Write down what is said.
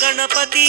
Ganpati